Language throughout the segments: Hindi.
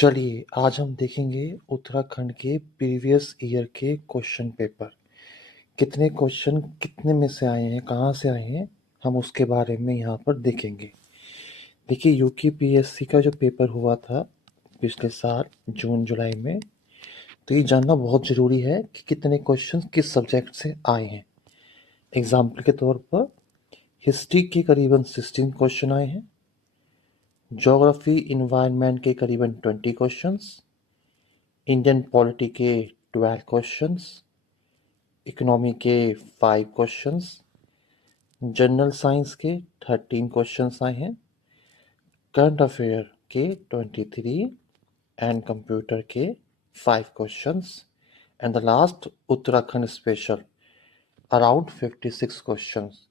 चलिए, आज हम देखेंगे उत्तराखंड के प्रीवियस ईयर के क्वेश्चन पेपर। कितने क्वेश्चन कितने में से आए हैं, कहाँ से आए हैं, हम उसके बारे में यहाँ पर देखेंगे। देखिए, यूकेपीएससी का जो पेपर हुआ था पिछले साल जून-जुलाई में, तो ये जानना बहुत ज़रूरी है कि कितने क्वेश्चन किस सब्जेक्ट से आए हैं। एग्जाम्पल के तौर पर हिस्ट्री के करीबन 16 क्वेश्चन आए हैं, ज्योग्राफी इन्वायरमेंट के करीबन 20 क्वेश्चंस, इंडियन पॉलिटी के 12 क्वेश्चंस, इकोनॉमी के 5 क्वेश्चंस, जनरल साइंस के 13 क्वेश्चंस आए हैं, करंट अफेयर के 23 एंड कंप्यूटर के 5 questions and the last Uttarakhand special around 56 questions.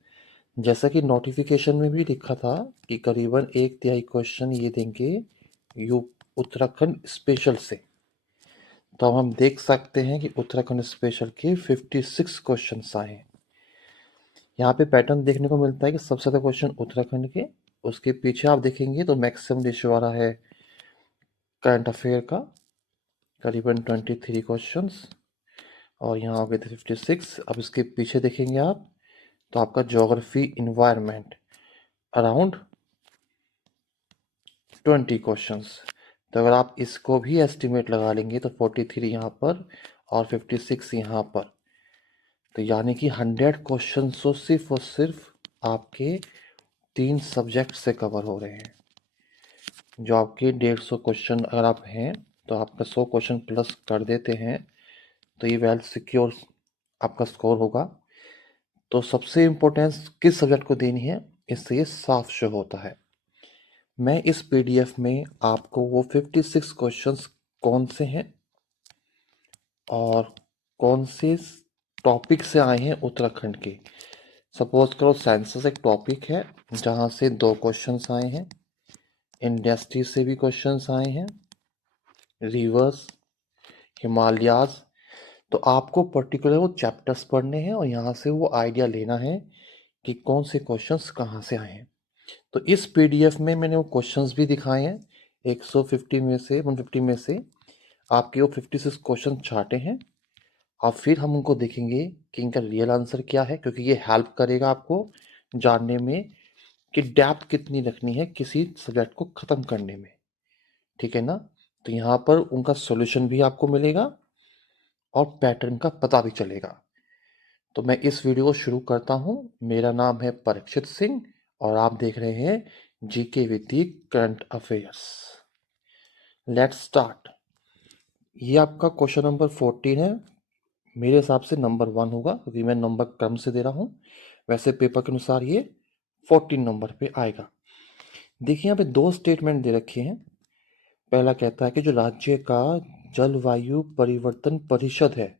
जैसा कि नोटिफिकेशन में भी लिखा था कि करीबन 1/3 क्वेश्चन ये देंगे यू उत्तराखंड स्पेशल से। तो अब हम देख सकते हैं कि उत्तराखंड स्पेशल के 56 क्वेश्चंस आए हैं। यहाँ पे पैटर्न देखने को मिलता है कि सबसे ज़्यादा क्वेश्चन उत्तराखंड के, उसके पीछे आप देखेंगे तो मैक्सिमम रेशियो आ रहा है करंट अफेयर का, करीबन 23 क्वेश्चंस, और यहाँ हो गए थे 56। अब इसके पीछे देखेंगे आप तो आपका ज्योग्राफी इन्वायरमेंट अराउंड 20 क्वेश्चंस। तो अगर आप इसको भी एस्टिमेट लगा लेंगे तो 43 यहाँ पर और 56 यहाँ पर, तो यानी कि 100 क्वेश्चन तो सिर्फ और सिर्फ आपके 3 सब्जेक्ट से कवर हो रहे हैं। जो आपके 150 क्वेश्चन अगर आप हैं तो आपका 100 क्वेश्चन प्लस कर देते हैं तो ये वेल सिक्योर आपका स्कोर होगा। तो सबसे इम्पोर्टेंस किस सब्जेक्ट को देनी है, इससे ये साफ शो होता है। मैं इस पीडीएफ में आपको वो 56 क्वेश्चंस कौन से हैं और कौन से टॉपिक से आए हैं उत्तराखंड के। सपोज करो सेंसस एक टॉपिक है जहाँ से 2 क्वेश्चंस आए हैं, इंडस्ट्री से भी क्वेश्चंस आए हैं, रिवर्स, हिमालयाज। तो आपको पर्टिकुलर वो चैप्टर्स पढ़ने हैं और यहाँ से वो आइडिया लेना है कि कौन से क्वेश्चंस कहाँ से आए हैं। तो इस पीडीएफ में मैंने वो क्वेश्चंस भी दिखाए हैं, 150 में से 150 में से आपके वो 56 क्वेश्चन छाटे हैं। और फिर हम उनको देखेंगे कि इनका रियल आंसर क्या है, क्योंकि ये हेल्प करेगा आपको जानने में कि डेप्थ कितनी रखनी है किसी सब्जेक्ट को ख़त्म करने में। ठीक है ना? तो यहाँ पर उनका सॉल्यूशन भी आपको मिलेगा और पैटर्न का पता भी चलेगा। तो मैं इस वीडियो को शुरू करता हूँ। मेरा नाम है परीक्षित सिंह और आप देख रहे हैं GK with the current affairs. Let's start. ये आपका क्वेश्चन नंबर 14 है। मेरे हिसाब से नंबर 1 होगा क्योंकि मैं नंबर कम से दे रहा हूँ। वैसे पेपर के अनुसार ये 14 नंबर पे आएगा। देखिए, यहाँ पे 2 स्टेटमेंट दे रखे हैं। पहला कहता है कि जो राज्य का जलवायु परिवर्तन परिषद है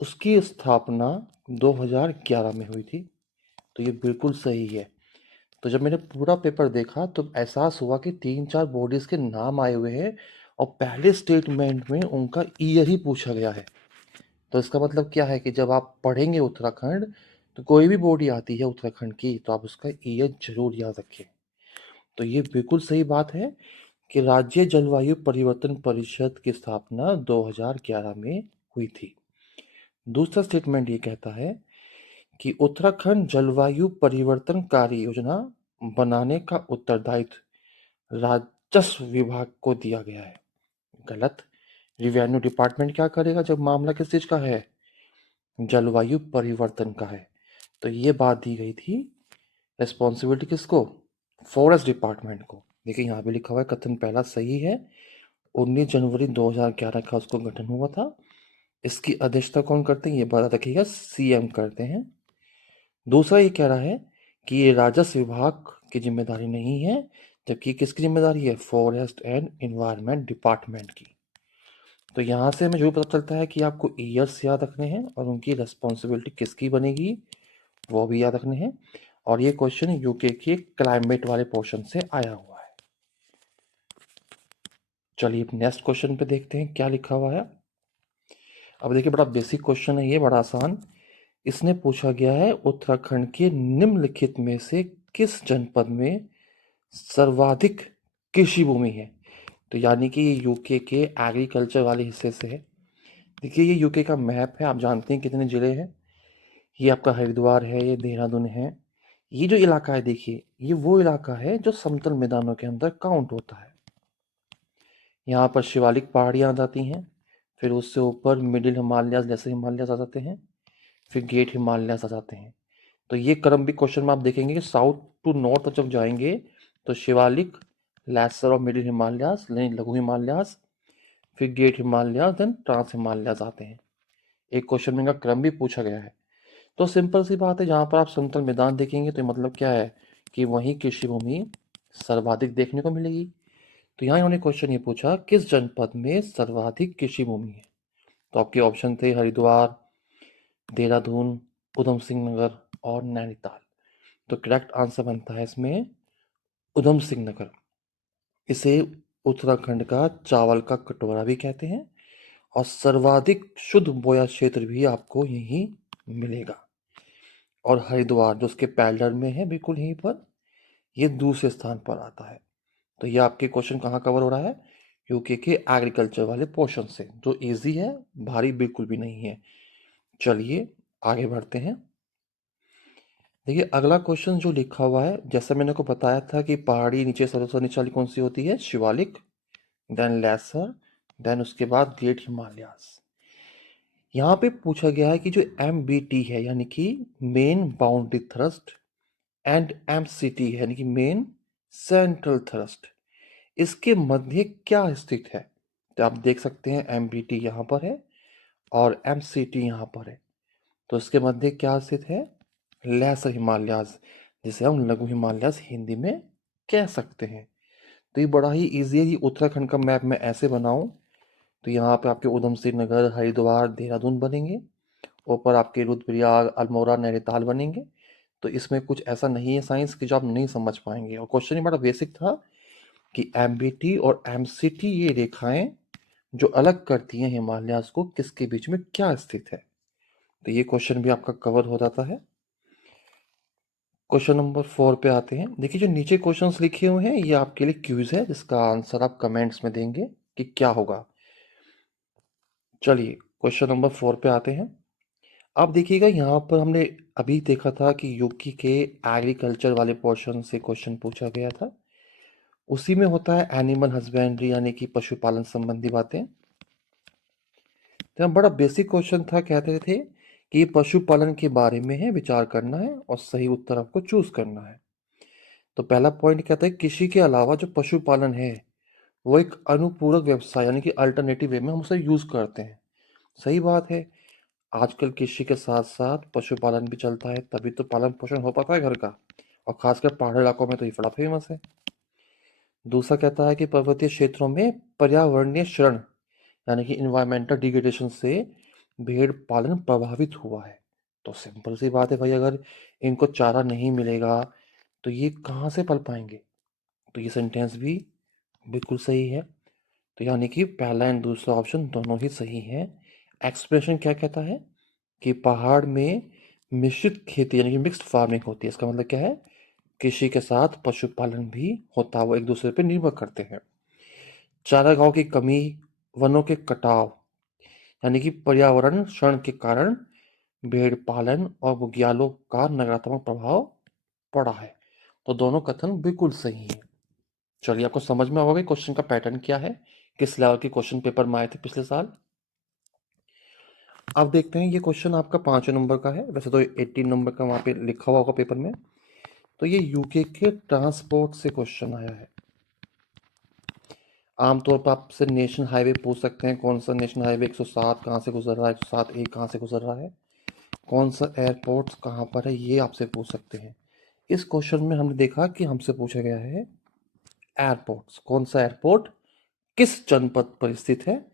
उसकी स्थापना 2011 में हुई थी। तो ये बिल्कुल सही है। तो जब मैंने पूरा पेपर देखा तो एहसास हुआ कि 3-4 बॉडीज के नाम आए हुए हैं और पहले स्टेटमेंट में उनका ईयर ही पूछा गया है। तो इसका मतलब क्या है कि जब आप पढ़ेंगे उत्तराखंड तो कोई भी बॉडी आती है उत्तराखंड की तो आप उसका ईयर जरूर याद रखें। तो ये बिल्कुल सही बात है कि राज्य जलवायु परिवर्तन परिषद की स्थापना 2011 में हुई थी। दूसरा स्टेटमेंट ये कहता है कि उत्तराखंड जलवायु परिवर्तन कार्य योजना बनाने का उत्तरदायित्व राजस्व विभाग को दिया गया है। गलत। रिवेन्यू डिपार्टमेंट क्या करेगा जब मामला किस चीज का है, जलवायु परिवर्तन का है। तो ये बात दी गई थी रिस्पॉन्सिबिलिटी किसको, फॉरेस्ट डिपार्टमेंट को। देखिए यहाँ पे लिखा हुआ है कथन पहला सही है। 19 जनवरी 2011 का उसको गठन हुआ था। इसकी अध्यक्षता कौन करते हैं ये बात रखिएगा, सीएम करते हैं। दूसरा ये कह रहा है कि ये राजस्व विभाग की जिम्मेदारी नहीं है, जबकि किसकी जिम्मेदारी है, फॉरेस्ट एंड एनवायरनमेंट डिपार्टमेंट की। तो यहाँ से हमें जो पता चलता है कि आपको ईयर्स याद रखने हैं और उनकी रिस्पॉन्सिबिलिटी किसकी बनेगी वो भी याद रखने हैं। और ये क्वेश्चन यूके के क्लाइमेट वाले पोर्शन से आया हुआ है। चलिए नेक्स्ट क्वेश्चन पे देखते हैं क्या लिखा हुआ है। अब देखिए बड़ा बेसिक क्वेश्चन है, ये बड़ा आसान। इसने पूछा गया है उत्तराखंड के निम्नलिखित में से किस जनपद में सर्वाधिक कृषि भूमि है। तो यानी कि ये यूके के एग्रीकल्चर वाले हिस्से से है। देखिए ये यूके का मैप है, आप जानते हैं कितने ज़िले हैं। ये आपका हरिद्वार है, ये देहरादून है। ये जो इलाका है देखिए, ये वो इलाका है जो समतल मैदानों के अंदर काउंट होता है। यहाँ पर शिवालिक पहाड़ियाँ आ जाती हैं, फिर उससे ऊपर मिडिल हिमालयाज, जैसे हिमालयाज आ जाते हैं, फिर ग्रेट हिमालयाज आ जाते हैं। तो ये क्रम भी क्वेश्चन में आप देखेंगे कि साउथ टू नॉर्थ जब जाएंगे तो शिवालिक, लेसर और मिडिल हिमालयाज, लघु हिमालयाज, फिर great Himalayas, then trans Himalayas आते हैं। एक क्वेश्चन में इनका क्रम भी पूछा गया है। तो सिंपल सी बात है, जहाँ पर आप समतल मैदान देखेंगे तो मतलब क्या है कि वहीं कृषि भूमि सर्वाधिक देखने को मिलेगी। तो यहाँ इन्होंने क्वेश्चन ये पूछा, किस जनपद में सर्वाधिक कृषि भूमि है। तो आपके ऑप्शन थे हरिद्वार, देहरादून, उधम सिंह नगर और नैनीताल। तो करेक्ट आंसर बनता है इसमें उधम सिंह नगर। इसे उत्तराखंड का चावल का कटोरा भी कहते हैं और सर्वाधिक शुद्ध बोया क्षेत्र भी आपको यहीं मिलेगा। और हरिद्वार जो उसके पैरेलल में है बिल्कुल यहीं पर, ये दूसरे स्थान पर आता है। तो ये आपके क्वेश्चन कहाँ कवर हो रहा है, यूके के एग्रीकल्चर वाले पोर्शन से, जो इजी है, भारी बिल्कुल भी नहीं है। चलिए आगे बढ़ते हैं। देखिए अगला क्वेश्चन जो लिखा हुआ है, जैसा मैंने को बताया था कि पहाड़ी नीचे सबसे नीचे वाली कौन सी होती है, शिवालिक, देन लेसर, देन उसके बाद ग्रेट हिमालयास। यहाँ पे पूछा गया है कि जो MBT है यानी कि main boundary thrust and MCT है यानी कि मेन सेंट्रल थ्रस्ट, इसके मध्य क्या स्थित है। तो आप देख सकते हैं MBT यहाँ पर है और MCT यहाँ पर है। तो इसके मध्य क्या स्थित है, लेसर हिमालयाज, जिसे हम लघु हिमालयाज हिंदी में कह सकते हैं। तो ये बड़ा ही ईजी है। ये उत्तराखंड का मैप मैं ऐसे बनाऊं तो यहाँ पे आपके उधम सिंह नगर, हरिद्वार, देहरादून बनेंगे, ऊपर आपके रुद्रप्रयाग, अल्मोड़ा, नैनीताल बनेंगे। तो इसमें कुछ ऐसा नहीं है साइंस की जो आप नहीं समझ पाएंगे। और क्वेश्चन ही बड़ा बेसिक था कि MBT और MCT ये रेखाएं जो अलग करती हैं हिमालयाज को, किसके बीच में क्या स्थित है। तो ये क्वेश्चन भी आपका कवर हो जाता है। क्वेश्चन नंबर 4 पे आते हैं। देखिए जो नीचे क्वेश्चंस लिखे हुए हैं ये आपके लिए क्यूज है, जिसका आंसर आप कमेंट्स में देंगे कि क्या होगा। चलिए क्वेश्चन नंबर 4 पे आते हैं। अब देखिएगा यहाँ पर हमने अभी देखा था कि यूके के एग्रीकल्चर वाले पोर्शन से क्वेश्चन पूछा गया था। उसी में होता है एनिमल हस्बेंड्री यानी कि पशुपालन संबंधी बातें। तो बड़ा बेसिक क्वेश्चन था, कहते थे कि पशुपालन के बारे में है, विचार करना है और सही उत्तर आपको चूज करना है। तो पहला पॉइंट कहता है कृषि के अलावा जो पशुपालन है वो एक अनुपूरक व्यवसाय यानी कि अल्टरनेटिव वे में हम उसे यूज करते हैं। सही बात है, आजकल कृषि के साथ साथ पशुपालन भी चलता है, तभी तो पालन पोषण हो पाता है घर का। और खासकर पहाड़ी इलाकों में तो ये बड़ा फेमस है। दूसरा कहता है कि पर्वतीय क्षेत्रों में पर्यावरणीय क्षरण यानी कि इन्वायरमेंटल डिग्रेडेशन से भेड़ पालन प्रभावित हुआ है। तो सिंपल सी बात है भाई, अगर इनको चारा नहीं मिलेगा तो ये कहाँ से पल पाएंगे। तो ये सेंटेंस भी बिल्कुल सही है। तो यानी कि पहला एंड दूसरा ऑप्शन दोनों ही सही है। एक्सप्रेशन क्या कहता है कि पहाड़ में मिश्रित खेती यानी कि मिक्स्ड फार्मिंग होती है। इसका मतलब क्या है, कृषि के साथ पशुपालन भी होता है, वो एक दूसरे पर निर्भर करते हैं। चारागाहों की कमी, वनों के कटाव यानी कि पर्यावरण क्षरण के कारण भेड़ पालन और बुग्यालों का नकारात्मक प्रभाव पड़ा है। तो दोनों कथन बिल्कुल सही है। चलिए आपको समझ में होगा क्वेश्चन का पैटर्न क्या है, किस लेवल के क्वेश्चन पेपर में आए थे पिछले साल। अब देखते हैं, ये क्वेश्चन आपका 5 नंबर का है, वैसे तो 18 नंबर का वहाँ पे लिखा हुआ होगा पेपर में। तो ये यूके के ट्रांसपोर्ट से क्वेश्चन आया है। आमतौर पर आपसे नेशनल हाईवे पूछ सकते हैं, कौन सा नेशनल हाईवे 107 कहाँ से गुजर रहा है, 107A कहाँ से गुजर रहा है, कौन सा एयरपोर्ट कहाँ पर है, ये आपसे पूछ सकते हैं। इस क्वेश्चन में हमने देखा कि हमसे पूछा गया है एयरपोर्ट्स, कौन सा एयरपोर्ट किस जनपद पर स्थित है,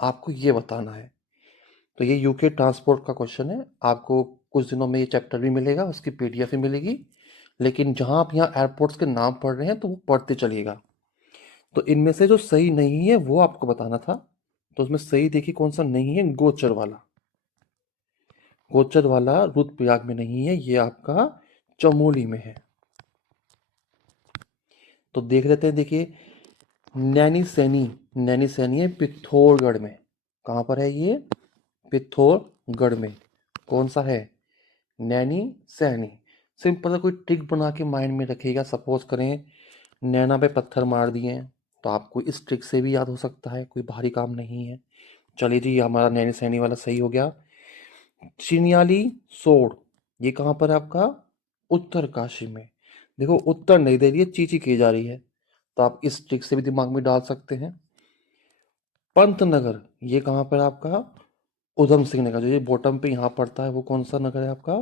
आपको ये बताना है। तो ये यूके ट्रांसपोर्ट का क्वेश्चन है। आपको कुछ दिनों में ये चैप्टर भी मिलेगा, उसकी PDF भी मिलेगी। लेकिन जहां आप यहाँ एयरपोर्ट्स के नाम पढ़ रहे हैं तो वो पढ़ते चलिएगा। तो इनमें से जो सही नहीं है वो आपको बताना था। तो उसमें सही देखिए कौन सा नहीं है, गोचर वाला। गोचर वाला रुद्रप्रयाग में नहीं है, ये आपका चमोली में है। तो देख लेते हैं, देखिए नैनी सैनी है पिथौरागढ़ में। कहाँ पर है ये? पिथौरागढ़ में। कौन सा है? नैनी सैनी। सिंपल सा कोई ट्रिक बना के माइंड में रखिएगा। सपोज करें नैना पे पत्थर मार दिए हैं तो आपको इस ट्रिक से भी याद हो सकता है, कोई भारी काम नहीं है। चलिए जी, हमारा नैनी सैनी वाला सही हो गया। चिन्याली सोड़, ये कहाँ पर है आपका? उत्तरकाशी में। देखो उत्तर नहीं दे रही है, चीची की जा रही है, तो आप इस ट्रिक से भी दिमाग में डाल सकते हैं। पंतनगर, ये कहाँ पर है आपका? उधम सिंह नगर। जो ये बॉटम पे यहाँ पड़ता है वो कौन सा नगर है आपका?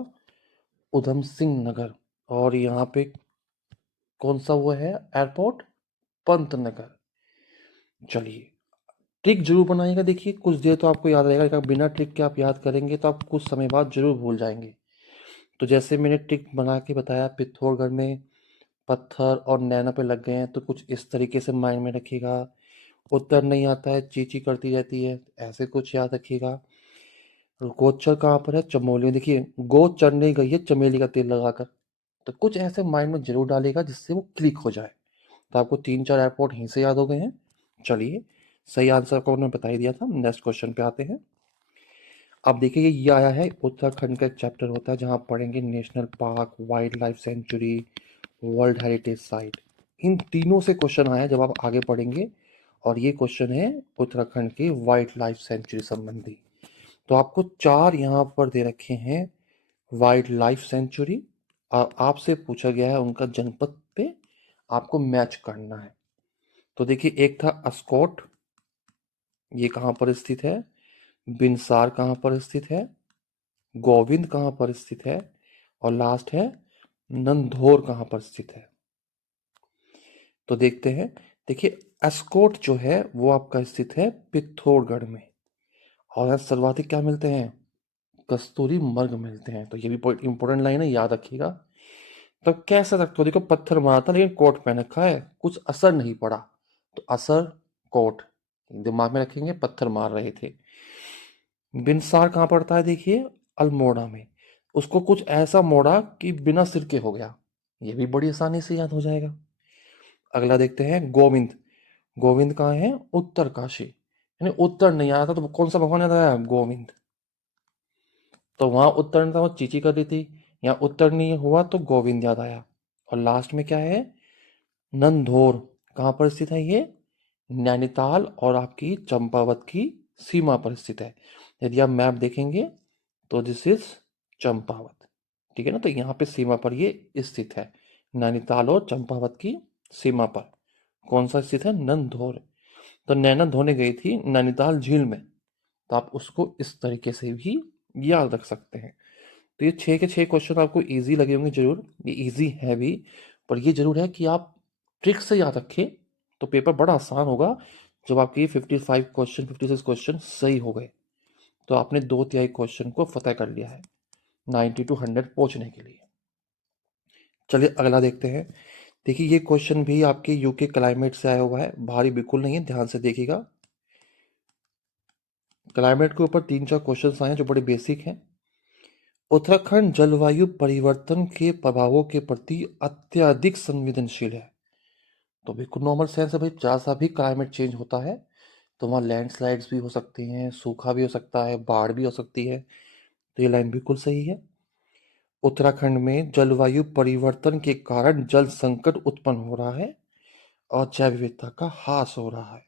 उधम सिंह नगर। और यहाँ पे कौन सा वो है एयरपोर्ट? पंतनगर। चलिए, ट्रिक जरूर बनाइएगा। देखिए कुछ देर तो आपको याद रहेगा, लेकिन बिना ट्रिक के आप याद करेंगे तो आप कुछ समय बाद जरूर भूल जाएंगे। तो जैसे मैंने ट्रिक बना के बताया, पिथौरागढ़ में पत्थर और नैना पे लग गए हैं, तो कुछ इस तरीके से माइंड में रखिएगा। उत्तर नहीं आता है, चींची करती रहती है, ऐसे कुछ याद रखिएगा। गोचर कहाँ पर है? चमोली में। देखिए गो चढ़ने गई है चमेली का तेल लगाकर, तो कुछ ऐसे माइंड में जरूर डालेगा जिससे वो क्लिक हो जाए। तो आपको 3-4 एयरपोर्ट यहीं से याद हो गए हैं। चलिए, सही आंसर को मैंने बता ही दिया था। नेक्स्ट क्वेश्चन पे आते हैं। अब देखिए ये आया है उत्तराखंड का एक चैप्टर होता है जहाँ आप पढ़ेंगे national park, wild life sanctuary, world heritage site. इन तीनों से क्वेश्चन आया जब आप आगे पढ़ेंगे। और ये क्वेश्चन है उत्तराखंड की वाइल्ड लाइफ सेंचुरी संबंधी। तो आपको 4 यहाँ पर दे रखे हैं वाइल्ड लाइफ सेंचुरी। आपसे पूछा गया है उनका जनपद पे आपको मैच करना है। तो देखिए एक था अस्कोट, ये कहाँ पर स्थित है? बिनसार कहाँ पर स्थित है? गोविंद कहाँ पर स्थित है? और लास्ट है नंधौर कहाँ पर स्थित है? तो देखते हैं। देखिए अस्कोट जो है वो आपका स्थित है पिथौरागढ़ में। और यहाँ सर्वाधिक क्या मिलते हैं? कस्तूरी मर्ग मिलते हैं। तो ये भी इंपॉर्टेंट लाइन है, याद रखिएगा। तब कैसा सकते हो? देखो पत्थर मारा था लेकिन कोट पहन रखा है, कुछ असर नहीं पड़ा। तो असर कोट दिमाग में रखेंगे, पत्थर मार रहे थे। बिनसार कहाँ पड़ता है? देखिए अल्मोड़ा में। उसको कुछ ऐसा मोड़ा कि बिना सिर के हो गया। ये भी बड़ी आसानी से याद हो जाएगा। अगला देखते हैं गोविंद। गोविंद कहाँ है? उत्तरकाशी। यानी उत्तर नहीं आया था तो कौन सा भगवान याद आया? गोविंद। तो वहां उत्तर नहीं था, वो चीची कर रही थी। यहाँ उत्तर नहीं हुआ तो गोविंद याद आया। और लास्ट में क्या है? नंधौर। कहाँ पर स्थित है ये? नैनीताल और आपकी चंपावत की सीमा पर स्थित है। यदि आप मैप देखेंगे तो दिस इज चंपावत। ठीक है ना? तो यहाँ पे सीमा पर ये स्थित है, नैनीताल और चंपावत की सीमा पर। कौन सा स्थित है? नंधौर। तो नैना धोने गई थी नैनीताल झील में, तो आप उसको इस तरीके से भी याद रख सकते हैं। तो ये 6 के 6 क्वेश्चन आपको इजी लगे होंगे जरूर। ये इजी है भी, पर ये जरूर है कि आप ट्रिक से याद रखें तो पेपर बड़ा आसान होगा। जब आपके 55 क्वेश्चन 56 क्वेश्चन सही हो गए तो आपने 2/3 क्वेश्चन को फतेह कर लिया है 90 to 100 पहुंचने के लिए। चलिए अगला देखते हैं। देखिए ये क्वेश्चन भी आपके यूके क्लाइमेट से आया हुआ है, भारी बिल्कुल नहीं है, ध्यान से देखिएगा। क्लाइमेट के ऊपर 3-4 क्वेश्चन आए हैं जो बड़े बेसिक हैं। उत्तराखंड जलवायु परिवर्तन के प्रभावों के प्रति अत्यधिक संवेदनशील है। तो बिल्कुल नॉर्मल सेंस है भाई, जैसा भी क्लाइमेट चेंज होता है तो वहाँ लैंडस्लाइड्स भी हो सकती हैं, सूखा भी हो सकता है, बाढ़ भी हो सकती है। तो ये लाइन बिल्कुल सही है। उत्तराखंड में जलवायु परिवर्तन के कारण जल संकट उत्पन्न हो रहा है और जैव विविधता का ह्रास हो रहा है।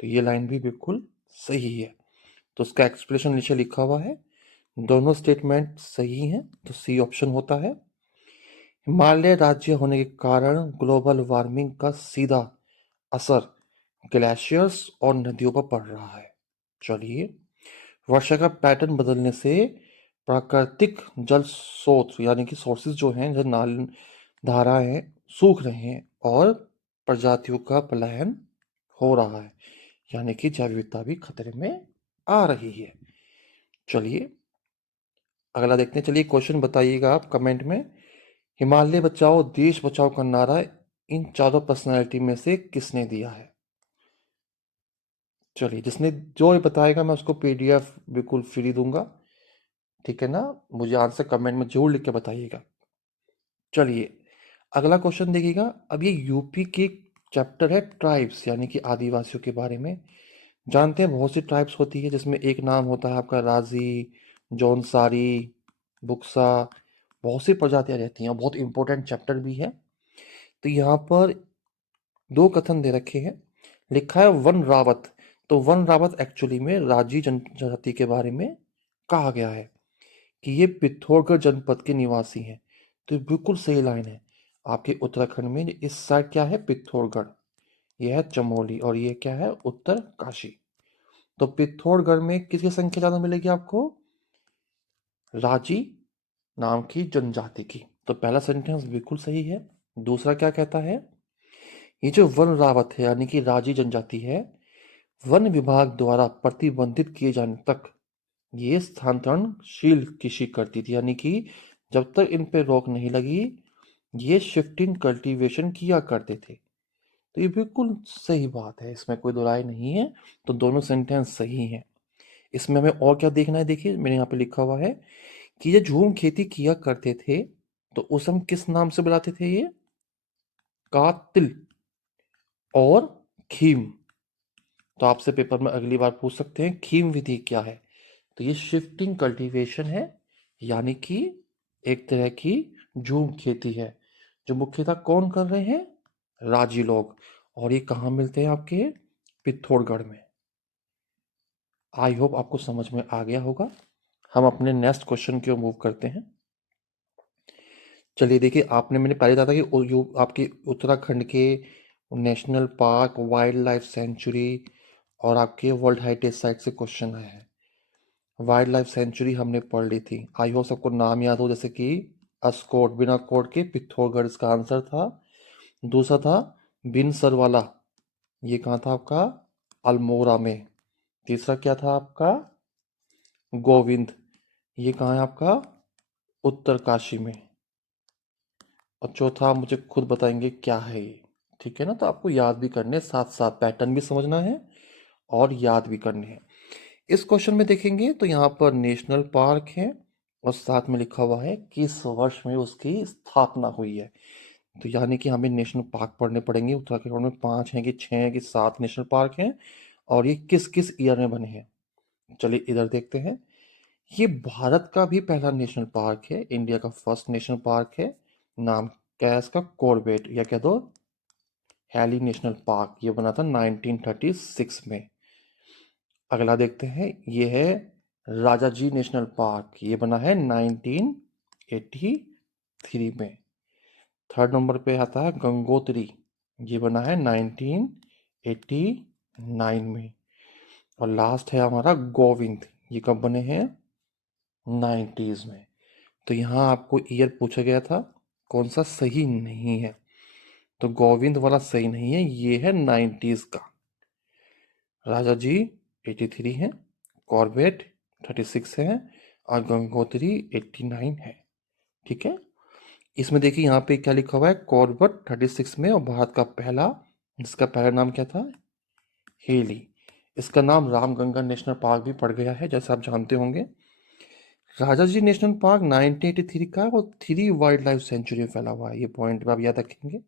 तो ये लाइन भी बिल्कुल सही है। तो उसका एक्सप्लेनेशन नीचे लिखा हुआ है। दोनों स्टेटमेंट सही हैं, तो सी ऑप्शन होता है। हिमालय राज्य होने के कारण ग्लोबल वार्मिंग का सीधा असर ग्लेशियर्स और नदियों पर पड़ रहा है। चलिए, वर्षा का पैटर्न बदलने से प्राकृतिक जल स्रोत यानी कि सोर्सेज जो हैं, जो नाल धाराएं हैं, सूख रहे हैं और प्रजातियों का पलायन हो रहा है, यानी कि जैव विविधता भी खतरे में आ रही है। चलिए अगला देखते हैं। चलिए क्वेश्चन बताइएगा आप कमेंट में। हिमालय बचाओ देश बचाओ का नारा इन चारों पर्सनैलिटी में से किसने दिया है? चलिए, जिसने जो ये बताएगा मैं उसको पीडीएफ बिल्कुल फ्री दूंगा। ठीक है ना? मुझे आंसर कमेंट में जरूर लिख के बताइएगा। चलिए अगला क्वेश्चन देखिएगा। अब ये यूपी के चैप्टर है ट्राइब्स यानी कि आदिवासियों के बारे में। जानते हैं बहुत सी ट्राइब्स होती है जिसमें एक नाम होता है आपका राजी, जौनसारी, बुक्सा, बहुत सी प्रजातियां रहती हैं और बहुत इंपॉर्टेंट चैप्टर भी है। तो यहाँ पर दो कथन दे रखे हैं, लिखा है वन रावत। तो वन रावत एक्चुअली में राजी जनजाति के बारे में कहा गया है कि ये पिथौरागढ़ जनपद के निवासी हैं। तो ये बिल्कुल सही लाइन है। आपके उत्तराखंड में इस साइड क्या है, पिथौरागढ़, यह है चमोली और ये क्या है, उत्तर काशी। तो पिथौरागढ़ में किसकी संख्या ज्यादा मिलेगी आपको, राजी नाम की जनजाति की। तो पहला सेंटेंस बिल्कुल सही है। दूसरा क्या कहता है, ये जो वन रावत है यानी कि राजी जनजाति है, वन विभाग द्वारा प्रतिबंधित किए जाने तक ये स्थानांतरणशील कृषि करती थी, यानी कि जब तक इन पे रोक नहीं लगी ये शिफ्टिंग कल्टीवेशन किया करते थे। तो ये बिल्कुल सही बात है, इसमें कोई दो राय नहीं है। तो दोनों सेंटेंस सही हैं। इसमें हमें और क्या देखना है, देखिए मैंने यहाँ पे लिखा हुआ है कि ये झूम खेती किया करते थे तो उसे हम किस नाम से बुलाते थे, ये कातिल और खीम। तो आपसे पेपर में अगली बार पूछ सकते हैं खीम विधि क्या है। तो ये शिफ्टिंग कल्टीवेशन है, यानी कि एक तरह की झूम खेती है जो मुख्यतः कौन कर रहे हैं, राजी लोग। और ये कहाँ मिलते हैं, आपके पिथौरागढ़ में। आई होप आपको समझ में आ गया होगा। हम अपने नेक्स्ट क्वेश्चन की ओर मूव करते हैं। चलिए देखिए, आपने मैंने पहले बताया था कि आपके उत्तराखंड के national park, wild life century और आपके वर्ल्ड हेरिटेज साइट से क्वेश्चन आए हैं। वाइल्ड लाइफ सेंचुरी हमने पढ़ ली थी, आई होप सबको नाम याद हो, जैसे कि अस्कोट, बिना कोट के पिथौरागढ़ इसका आंसर था। दूसरा था बिनसर वाला, ये कहाँ था आपका, अल्मोड़ा में। तीसरा क्या था आपका, गोविंद, ये कहाँ है आपका, उत्तरकाशी में। और चौथा आप मुझे खुद बताएंगे क्या है ये, ठीक है ना। तो आपको याद भी करने, साथ साथ पैटर्न भी समझना है और याद भी करने हैं। इस क्वेश्चन में देखेंगे तो यहाँ पर नेशनल पार्क है और साथ में लिखा हुआ है किस वर्ष में उसकी स्थापना हुई है। तो यानी कि हमें नेशनल पार्क पढ़ने पड़ेंगे। उत्तराखंड में 5 हैं कि 6 हैं कि 7 नेशनल पार्क हैं और ये किस किस ईयर में बने हैं। चलिए इधर देखते हैं। ये भारत का भी पहला नेशनल पार्क है, इंडिया का फर्स्ट नेशनल पार्क है। नाम क्या है इसका, कॉर्बेट या कह दो हैली नेशनल पार्क। ये बना था 1936 में। अगला देखते हैं, ये है राजाजी नेशनल पार्क, ये बना है 1983 में। थर्ड नंबर पे आता है गंगोत्री, ये बना है 1989 में। और लास्ट है हमारा गोविंद, ये कब बने हैं, 90s में। तो यहाँ आपको ईयर पूछा गया था, कौन सा सही नहीं है। तो गोविंद वाला सही नहीं है, ये है 90s का। राजा जी 83 है, कॉर्बेट 36 है और गंगोत्री 89 है। ठीक है। इसमें देखिए यहाँ पे क्या लिखा हुआ है, कॉर्बेट 36 में और भारत का पहला, इसका पहला नाम क्या था, हेली। इसका नाम रामगंगा नेशनल पार्क भी पड़ गया है, जैसे आप जानते होंगे। राजाजी नेशनल पार्क 1983 का है और 3 वाइल्ड लाइफ सेंचुरी में फैला हुआ है, ये पॉइंट आप याद रखेंगे।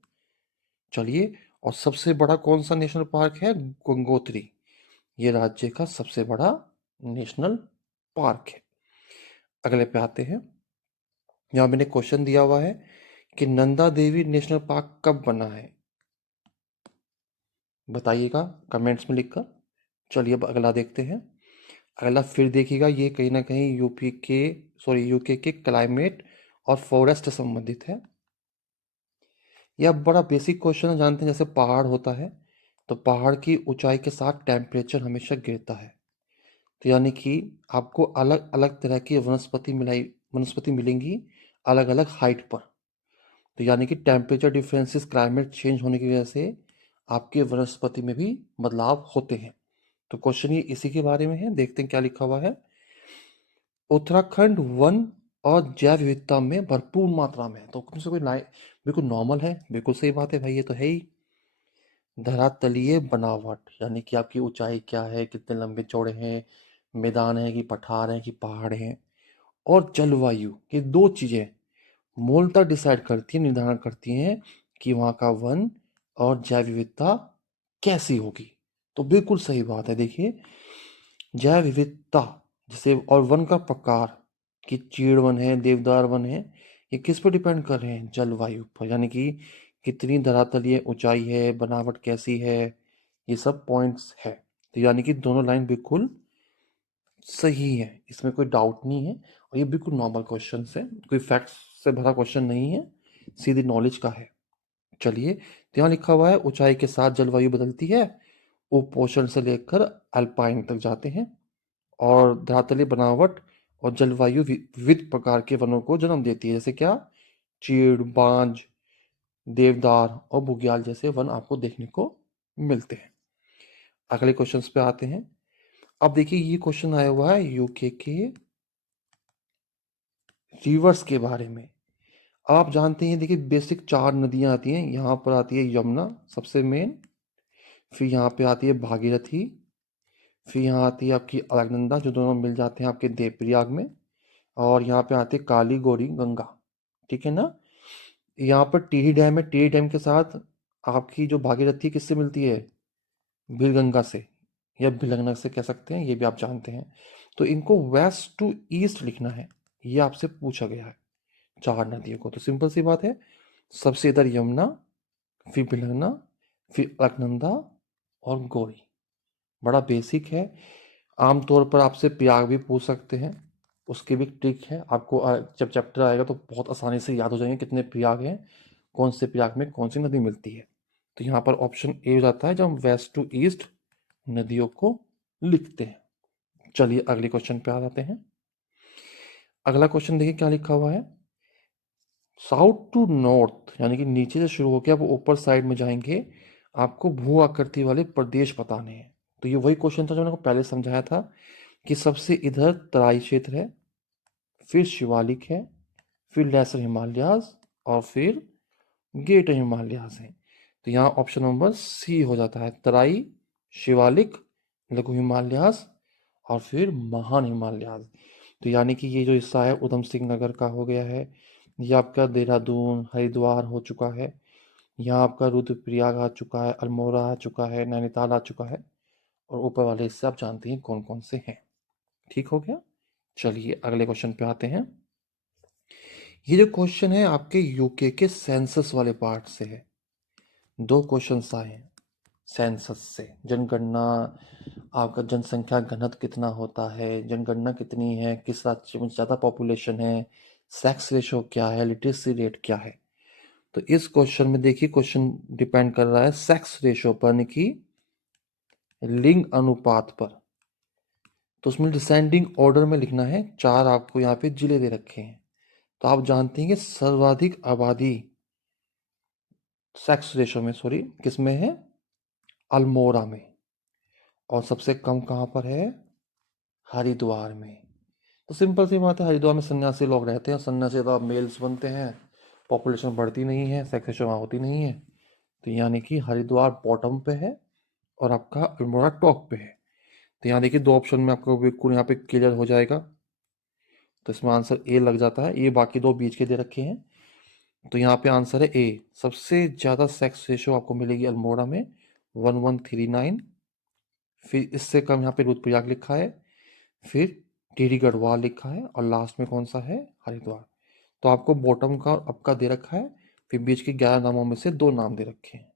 चलिए, और सबसे बड़ा कौन सा नेशनल पार्क है, गंगोत्री, ये राज्य का सबसे बड़ा नेशनल पार्क है। अगले पे आते हैं। यहाँ मैंने क्वेश्चन दिया हुआ है कि नंदा देवी नेशनल पार्क कब बना है, बताइएगा कमेंट्स में लिखकर। चलिए अब अगला देखते हैं। अगला फिर देखिएगा, ये कहीं ना कहीं यूके के क्लाइमेट और फॉरेस्ट से संबंधित है। यह बड़ा बेसिक क्वेश्चन है, जानते हैं जैसे पहाड़ होता है तो पहाड़ की ऊंचाई के साथ टेम्परेचर हमेशा गिरता है। तो यानी कि आपको अलग अलग तरह की वनस्पति मिलेंगी अलग अलग हाइट पर। तो यानी कि टेम्परेचर डिफरेंसेस, क्लाइमेट चेंज होने की वजह से आपके वनस्पति में भी बदलाव होते हैं। तो क्वेश्चन ये इसी के बारे में है, देखते हैं क्या लिखा हुआ है। उत्तराखंड वन और जैव विविधता में भरपूर मात्रा में है। तो कौन सा कोई बिल्कुल नॉर्मल है, बिल्कुल सही बात है भाई, ये तो है ही। धरातलीय बनावट यानी कि आपकी ऊंचाई क्या है, कितने लंबे चौड़े हैं, मैदान है कि पठार है कि पहाड़ हैं। और जलवायु, ये दो चीजें मूलतः डिसाइड करती है, निर्धारण करती हैं कि वहाँ का वन और जैव विविधता कैसी होगी? तो बिल्कुल सही बात है। देखिए, जैव विविधता जैसे और वन का प्रकार कि चीड़ वन है, देवदार वन है, ये किस पर डिपेंड कर रहे हैं? जलवायु पर, यानी कि कितनी धरातलीय ऊंचाई है, बनावट कैसी है, ये सब पॉइंट्स है। तो यानी कि दोनों लाइन बिल्कुल सही है, इसमें कोई डाउट नहीं है। और ये बिल्कुल नॉर्मल क्वेश्चन है, कोई फैक्ट्स से भरा क्वेश्चन नहीं है, सीधी नॉलेज का है। चलिए, तो यहाँ लिखा हुआ है ऊंचाई के साथ जलवायु बदलती है, उपोष्ण से लेकर अल्पाइन तक जाते हैं, और धरातलीय बनावट और जलवायु विविध प्रकार के वनों को जन्म देती है, जैसे क्या? चीड़, बांज, देवदार और बुग्याल जैसे वन आपको देखने को मिलते हैं। अगले क्वेश्चंस पे आते हैं। अब देखिए, ये क्वेश्चन आया हुआ है यूके के रिवर्स के बारे में। आप जानते हैं, देखिए बेसिक 4 नदियां आती हैं। यहाँ पर आती है यमुना सबसे मेन, फिर यहाँ पे आती है भागीरथी, फिर यहाँ आती है आपकी अलकनंदा, जो दोनों मिल जाते हैं आपके देवप्रयाग में, और यहाँ पे आती है काली, गौरी, गंगा। ठीक है ना? यहाँ पर टिहरी डैम है, टिहरी डैम के साथ आपकी जो भागीरथी किससे मिलती है? भिलगंगा से, या भिलंगना से कह सकते हैं, ये भी आप जानते हैं। तो इनको वेस्ट टू ईस्ट लिखना है, ये आपसे पूछा गया है 4 नदियों को। तो सिंपल सी बात है, सबसे इधर यमुना, फिर भिलंगना, फिर अलकनंदा और गौरी। बड़ा बेसिक है। आमतौर पर आपसे प्रयाग भी पूछ सकते हैं, उसकी भी ट्रिक है आपको। जब चैप्टर आएगा तो बहुत आसानी से याद हो जाएंगे कितने प्रयाग हैं, कौन से प्रयाग में कौन सी नदी मिलती है। तो यहाँ पर ऑप्शन ए हो जाता है जब हम वेस्ट टू ईस्ट नदियों को लिखते हैं। चलिए अगले क्वेश्चन पे आ जाते हैं। अगला क्वेश्चन देखिए क्या लिखा हुआ है। साउथ टू नॉर्थ, यानी कि नीचे से शुरू होकर आप ऊपर साइड में जाएंगे, आपको भू आकृति वाले प्रदेश बताने हैं। तो ये वही क्वेश्चन था जो मैंने आपको पहले समझाया था कि सबसे इधर तराई क्षेत्र है, फिर शिवालिक है, फिर लेसर हिमालयाज, और फिर ग्रेटर हिमालयाज है। तो यहाँ ऑप्शन नंबर सी हो जाता है, तराई, शिवालिक, लघु हिमालयाज और फिर महान हिमालयाज। तो यानी कि ये जो हिस्सा है उधम सिंह नगर का हो गया है, ये आपका देहरादून, हरिद्वार हो चुका है, यहाँ आपका रुद्रप्रयाग आ चुका है, अल्मोड़ा आ चुका है, नैनीताल आ चुका है, और ऊपर वाले हिस्से आप जानते हैं कौन कौन से हैं। ठीक हो गया? चलिए अगले क्वेश्चन पे आते हैं। ये जो क्वेश्चन है आपके यूके के सेंसस वाले पार्ट से है। 2 क्वेश्चंस आए हैं सेंसस से। जनगणना, आपका जनसंख्या घनत्व कितना होता है, जनगणना कितनी है, किस राज्य में ज़्यादा पॉपुलेशन है, सेक्स रेशो क्या है, लिटरेसी रेट क्या है। तो इस क्वेश्चन में देखिए, क्वेश्चन डिपेंड कर रहा है सेक्स रेशो पर, यानी कि लिंग अनुपात पर। तो उसमें डिसेंडिंग ऑर्डर में लिखना है। 4 आपको यहाँ पे जिले दे रखे हैं। तो आप जानते हैं कि सर्वाधिक आबादी सेक्स रेशो में, सॉरी, किस में है? अल्मोड़ा में। और सबसे कम कहाँ पर है? हरिद्वार में। तो सिंपल सी बात है, हरिद्वार में सन्यासी लोग रहते हैं, सन्यासी तो आप मेल्स बनते हैं, पॉपुलेशन बढ़ती नहीं है, सेक्स रेशो वहाँ होती नहीं है। तो यानी कि हरिद्वार बॉटम पे है और आपका अल्मोड़ा टॉप पे है। तो यहाँ देखिए 2 ऑप्शन में आपको बिल्कुल यहाँ पे क्लियर हो जाएगा। तो इसमें आंसर ए लग जाता है, ये बाकी 2 बीच के दे रखे हैं। तो यहाँ पे आंसर है ए। सबसे ज़्यादा सेक्स रेशो आपको मिलेगी अल्मोड़ा में 1139, फिर इससे कम यहाँ पे रुद्रप्रयाग लिखा है, फिर टिहरी गढ़वाल लिखा है, और लास्ट में कौन सा है? हरिद्वार। तो आपको बॉटम का आपका दे रखा है, फिर बीच के 11 नामों में से 2 नाम दे रखे हैं।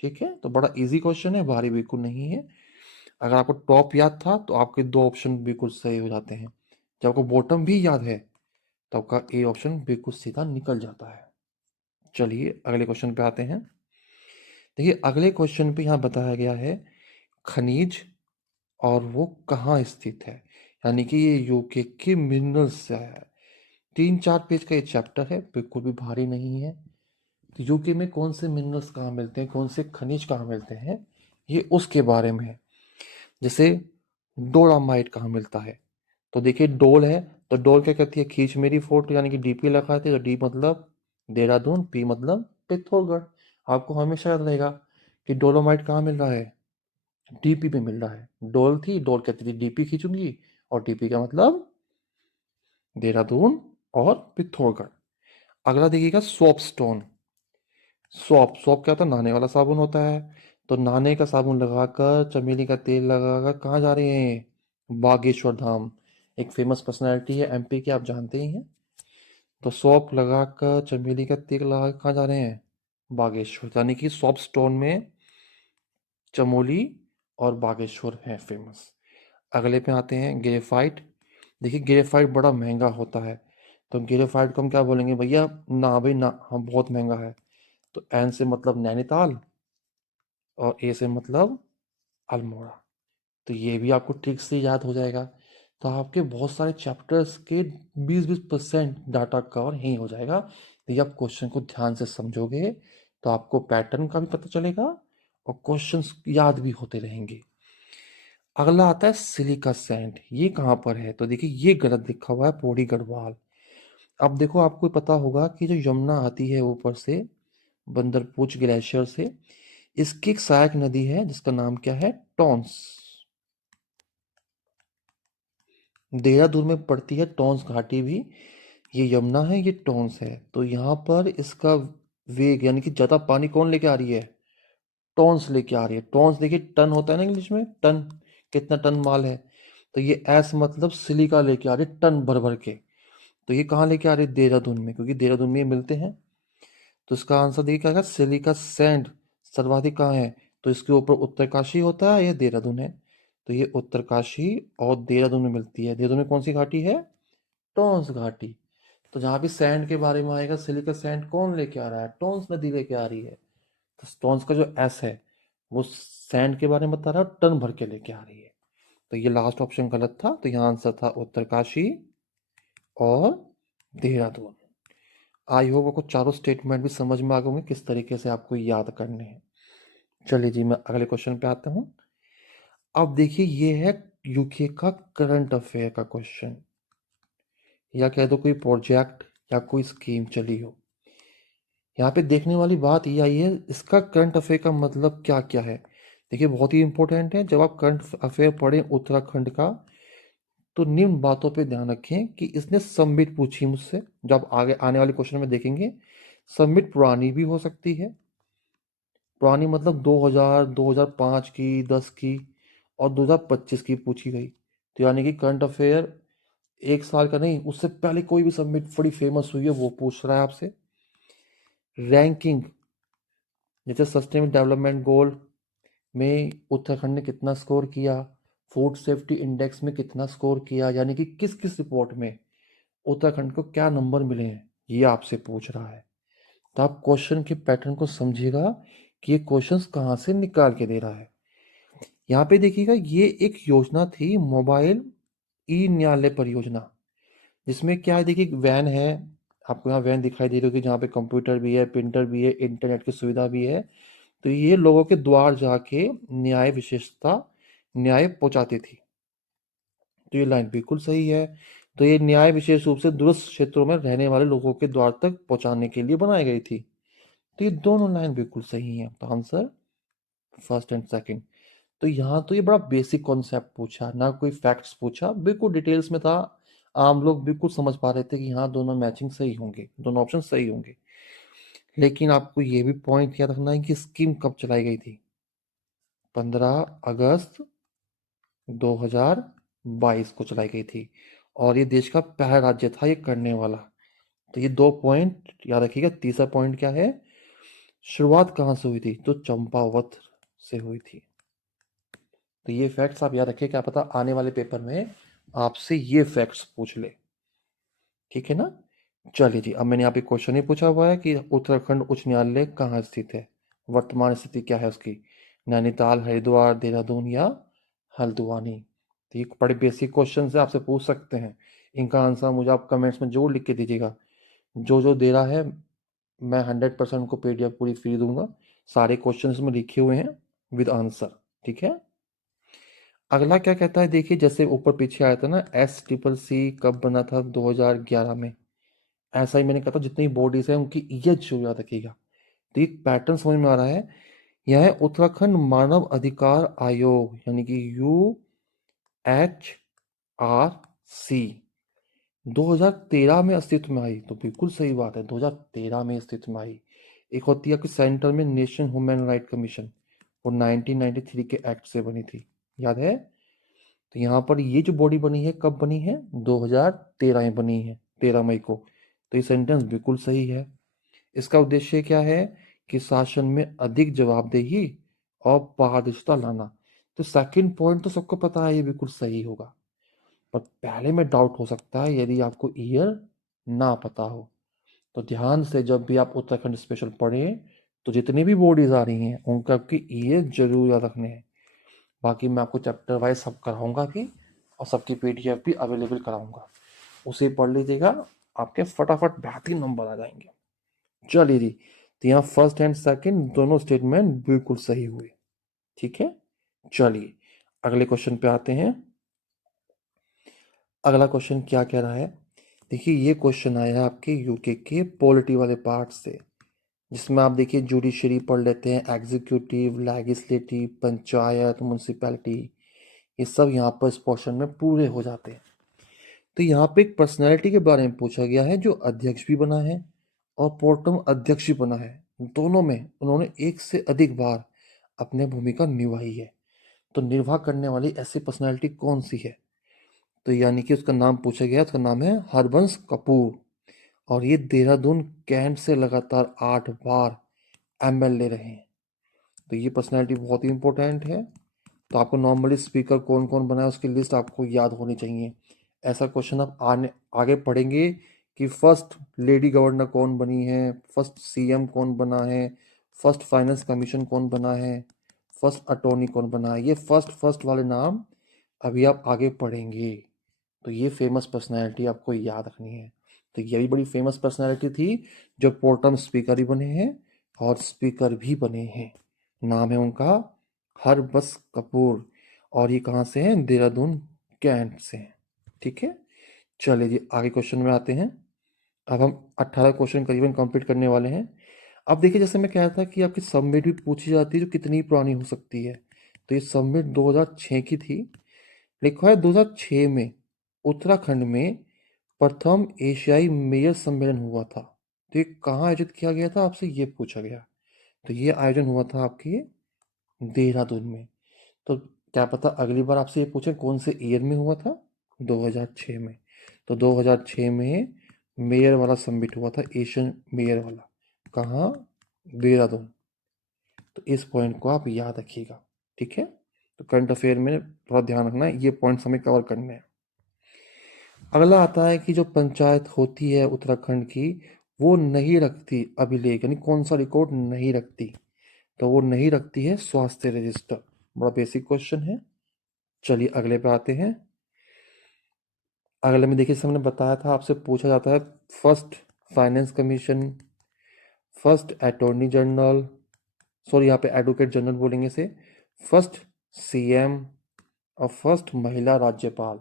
ठीक है, तो बड़ा इजी क्वेश्चन है, भारी बिल्कुल नहीं है। अगर आपको टॉप याद था तो आपके 2 ऑप्शन बिल्कुल सही हो जाते हैं। जब आपको बॉटम भी याद है तो आपका ए ऑप्शन बिल्कुल सीधा निकल जाता है। चलिए अगले क्वेश्चन पे आते हैं। देखिए अगले क्वेश्चन पे यहाँ बताया गया है खनिज, और वो कहाँ स्थित है, यानी कि ये यूके के मिनरल्स से आया है। 3-4 पेज का ये चैप्टर है, बिल्कुल भी भारी नहीं है। तो यूके में कौन से मिनरल्स कहाँ मिलते हैं, कौन से खनिज कहाँ मिलते हैं, ये उसके बारे में है। जैसे डोलामाइट कहाँ मिलता है? तो देखिए डोल है, तो डोल क्या कहती है? खींच मेरी फोटो, यानी कि डीपी लगाते हैं। तो डी मतलब देहरादून, पी मतलब पिथौरगढ़। आपको हमेशा याद रहेगा कि डोलोमाइट कहाँ मिल रहा है? डीपी पे मिल रहा है। डोल थी, डोल कहती थी डीपी खींचूंगी, और डीपी का मतलब देहरादून और पिथौरगढ़। अगला देखिएगा सोपस्टोन। सौंफ, सौंफ क्या होता है? नहाने वाला साबुन होता है। तो नहाने का साबुन लगाकर, चमेली का तेल लगाकर कहाँ जा रहे हैं? बागेश्वर धाम। एक फेमस पर्सनैलिटी है एमपी की, आप जानते ही हैं। तो सौंफ लगाकर, चमेली का तेल लगाकर कहाँ जा रहे हैं? बागेश्वर। यानी कि सौंफ स्टोन में चमोली और बागेश्वर है फेमस। अगले पे आते हैं ग्रेफाइट। देखिए ग्रेफाइट बड़ा महंगा होता है, तो ग्रेफाइट को हम क्या बोलेंगे भैया? ना भाई ना, हम बहुत महंगा है। तो एन से मतलब नैनीताल, और ए से मतलब अल्मोड़ा। तो ये भी आपको ट्रिक से याद हो जाएगा। तो आपके बहुत सारे चैप्टर्स के 20-20% डाटा कवर यहीं हो जाएगा। तो ये आप क्वेश्चन को ध्यान से समझोगे तो आपको पैटर्न का भी पता चलेगा और क्वेश्चंस याद भी होते रहेंगे। अगला आता है सिलिका सैंड। ये कहाँ पर है? तो देखिए ये गलत लिखा हुआ है, पौड़ी गढ़वाल। अब देखो आपको पता होगा कि जो यमुना आती है ऊपर से बंदरपूछ ग्लेशियर से, इसकी एक सहायक नदी है जिसका नाम क्या है? टॉन्स। देहरादून में पड़ती है टॉन्स घाटी भी। ये यमुना है, ये टॉन्स है। तो यहाँ पर इसका वेग यानी कि ज्यादा पानी कौन लेके आ रही है? टॉन्स लेके आ रही है। टॉन्स देखिए टन होता है ना इंग्लिश में, टन, कितना टन माल है। तो ये एस मतलब सिलिका लेके आ रही है टन भर भर के। तो ये कहाँ लेके आ रही है? देहरादून में, क्योंकि देहरादून में ये मिलते हैं। तो इसका आंसर देखिए क्या है? सिलिका सैंड सर्वाधिक कहाँ है? तो इसके ऊपर उत्तरकाशी होता है, यह देहरादून है। तो ये उत्तरकाशी और देहरादून में मिलती है। देहरादून में कौन सी घाटी है? टॉन्स घाटी। तो जहाँ भी सैंड के बारे में आएगा, सिलिका सैंड कौन लेके आ रहा है? टॉन्स नदी लेके आ रही है। तो टॉन्स का जो एस है वो सैंड के बारे में बता रहा है, टन भर के लेके आ रही है। तो ये लास्ट ऑप्शन गलत था। तो यहाँ आंसर था उत्तरकाशी और देहरादून। आई होप आपको चारों स्टेटमेंट भी समझ में आ गए होंगे किस तरीके से आपको याद करने हैं। चलिए जी, मैं अगले क्वेश्चन पे आता हूँ। अब देखिए ये है यूके का करंट अफेयर का क्वेश्चन, या कह दो कोई प्रोजेक्ट या कोई स्कीम चली हो। यहाँ पे देखने वाली बात ये आई है, इसका करंट अफेयर का मतलब क्या क्या है। देखिए बहुत ही इंपॉर्टेंट है। जब आप करंट अफेयर पढ़ें उत्तराखंड का, तो निम्न बातों पे ध्यान रखें कि इसने सबमिट पूछी मुझसे। जब आगे आने वाले क्वेश्चन में देखेंगे, सबमिट पुरानी भी हो सकती है। पुरानी मतलब 2000, 2005 की, 10 की और 2025 की पूछी गई। तो यानी कि करंट अफेयर 1 साल का नहीं, उससे पहले कोई भी सबमिट बड़ी फेमस हुई है वो पूछ रहा है आपसे। रैंकिंग, जैसे सस्टेनेबल डेवलपमेंट गोल में उत्तराखंड ने कितना स्कोर किया, फूड सेफ्टी इंडेक्स में कितना स्कोर किया, यानी कि किस किस रिपोर्ट में उत्तराखंड को क्या नंबर मिले हैं, ये आपसे पूछ रहा है। तो आप क्वेश्चन के पैटर्न को समझिएगा कि ये क्वेश्चंस कहाँ से निकाल के दे रहा है। यहाँ पे देखिएगा ये एक योजना थी, मोबाइल ई न्यायालय परियोजना, जिसमें क्या है देखिए वैन है। आपको यहाँ वैन दिखाई दे रही होगी जहाँ पे कंप्यूटर भी है, प्रिंटर भी है, इंटरनेट की सुविधा भी है। तो ये लोगों के द्वार जाके न्याय विशेषता न्याय पहुंचाती थी। तो ये लाइन बिल्कुल सही है। तो ये न्याय विशेष रूप से दूरस्थ क्षेत्रों में रहने वाले लोगों के द्वार तक पहुंचाने के लिए बनाई गई थी। तो ये दोनों लाइन बिल्कुल सही है। तो आंसर फर्स्ट एंड सेकंड। तो यहाँ तो ये बड़ा बेसिक कॉन्सेप्ट पूछा ना, कोई फैक्ट्स पूछा, बिल्कुल डिटेल्स में था। आम लोग बिल्कुल समझ पा रहे थे कि हाँ दोनों मैचिंग सही होंगे, दोनों ऑप्शन सही होंगे। लेकिन आपको ये भी पॉइंट याद रखना है कि स्कीम कब चलाई गई थी? 15 अगस्त 2022 को चलाई गई थी। और ये देश का पहला राज्य था ये करने वाला। तो ये 2 पॉइंट याद रखिएगा। तीसरा पॉइंट क्या है? शुरुआत कहाँ से हुई थी? तो चंपावत से हुई थी। तो ये फैक्ट्स आप याद रखिए, क्या पता आने वाले पेपर में आपसे ये फैक्ट्स पूछ ले। ठीक है ना? चलिए जी, अब मैंने यहाँ पे क्वेश्चन ही पूछा हुआ है कि उत्तराखंड उच्च न्यायालय कहाँ स्थित है, वर्तमान स्थिति क्या है उसकी? नैनीताल, हरिद्वार, देहरादून या हल्द्वानी? तो ये बड़े बेसिक क्वेश्चन से आपसे पूछ सकते हैं। इनका आंसर मुझे आप कमेंट्स में जरूर लिख के दीजिएगा। जो जो दे रहा है मैं 100% को पीडीएफ पूरी फ्री दूंगा। सारे क्वेश्चन इसमें लिखे हुए हैं विद आंसर। ठीक है? अगला क्या कहता है देखिए, जैसे ऊपर पीछे आया था ना, SCCC कब बना था? 2011 में। ऐसा ही मैंने कहा था जितनी बॉडीज है उनकी ईयत जो याद रखिएगा। तो एक पैटर्न समझ में आ रहा है। यह है उत्तराखंड मानव अधिकार आयोग, यानी कि UHRC, 2013 में अस्तित्व में आई। तो बिल्कुल सही बात है, 2013 में अस्तित्व में आई। एक होती है आपकी सेंटर में नेशन ह्यूमन राइट कमीशन, वो 1993 के एक्ट से बनी थी, याद है? तो यहाँ पर ये जो बॉडी बनी है कब बनी है? 2013 में बनी है, 13 मई को। तो ये सेंटेंस बिल्कुल सही है। इसका उद्देश्य क्या है कि शासन में अधिक जवाबदेही और पारदर्शिता लाना। तो सेकंड पॉइंट तो सबको पता है, ये बिल्कुल सही होगा। पर पहले में डाउट हो सकता है यदि आपको ईयर ना पता हो। तो ध्यान से जब भी आप उत्तराखंड स्पेशल पढ़ें तो जितनी भी बॉडीज आ रही हैं उनका आपकी ईयर जरूर याद रखने हैं। बाकी मैं आपको चैप्टर वाइज सब कराऊंगा भी, और सबकी पीडीएफ भी अवेलेबल कराऊंगा, उसे पढ़ लीजिएगा, आपके फटाफट बेहतरीन नंबर आ जाएंगे। चलिए जी, तो यहाँ फर्स्ट एंड सेकंड दोनों स्टेटमेंट बिल्कुल सही हुए। ठीक है, चलिए अगले क्वेश्चन पे आते हैं। अगला क्वेश्चन क्या कह रहा है? देखिए ये क्वेश्चन आया है आपके यूके के पॉलिटी वाले पार्ट से, जिसमें आप देखिए जुडिशरी पढ़ लेते हैं, एग्जीक्यूटिव, लेजिस्लेटिव, पंचायत, म्यूनसिपैलिटी, ये सब यहाँ पर इस पोर्शन में पूरे हो जाते हैं। तो यहाँ पे एक पर्सनैलिटी के बारे में पूछा गया है जो अध्यक्ष भी बना है और प्रोटेम अध्यक्ष भी बना है। दोनों में उन्होंने एक से अधिक बार अपनी भूमिका निभाई है। तो निर्वाह करने वाली ऐसी पर्सनैलिटी कौन सी है? तो यानी कि उसका नाम पूछा गया, उसका नाम है हरबंस कपूर, और ये देहरादून कैंट से लगातार 8 बार एमएलए रहे हैं। तो ये पर्सनैलिटी बहुत ही इंपॉर्टेंट है। तो आपको नॉर्मली स्पीकर कौन कौन बना है उसकी लिस्ट आपको याद होनी चाहिए। ऐसा क्वेश्चन आप आगे पढ़ेंगे कि फर्स्ट लेडी गवर्नर कौन बनी है, फर्स्ट सीएम कौन बना है, फर्स्ट फाइनेंस कमीशन कौन बना है, फर्स्ट अटॉर्नी कौन बना है। ये फर्स्ट फर्स्ट वाले नाम अभी आप आगे पढ़ेंगे। तो ये फेमस पर्सनैलिटी आपको याद रखनी है। तो ये भी बड़ी फेमस पर्सनैलिटी थी जो प्रोटेम स्पीकर भी बने हैं और स्पीकर भी बने हैं। नाम है उनका हरबंस कपूर, और ये कहाँ से हैं? देहरादून कैंट से हैं। ठीक है, चलिए जी आगे क्वेश्चन में आते हैं। अब हम 18 क्वेश्चन करीबन कंप्लीट करने वाले हैं। अब देखिए जैसे मैं कह रहा था कि आपकी सबमिट भी पूछी जाती है जो कितनी पुरानी हो सकती है। तो ये सबमिट 2006 की थी। लिखा है 2006 में उत्तराखंड में प्रथम एशियाई मेयर सम्मेलन हुआ था। तो ये कहाँ आयोजित किया गया था, आपसे ये पूछा गया। तो ये आयोजन हुआ था आपके देहरादून में। तो क्या पता अगली बार आपसे ये पूछे कौन से ईयर में हुआ था? 2006 में। तो 2006 में मेयर वाला समिट हुआ था, एशियन मेयर वाला। कहाँ? देहरादून। तो इस पॉइंट को आप याद रखिएगा। ठीक है, तो करंट अफेयर में थोड़ा ध्यान रखना है, ये पॉइंट्स हमें कवर करने हैं। अगला आता है कि जो पंचायत होती है उत्तराखंड की, वो नहीं रखती अभिलेख, यानी कौन सा रिकॉर्ड नहीं रखती? तो वो नहीं रखती है स्वास्थ्य रजिस्टर। बड़ा बेसिक क्वेश्चन है। चलिए अगले पे आते हैं। अगले में देखिए हमने बताया था आपसे पूछा जाता है first finance commission, first attorney general, sorry यहाँ पे एडवोकेट जनरल बोलेंगे से, फर्स्ट सीएम और फर्स्ट महिला राज्यपाल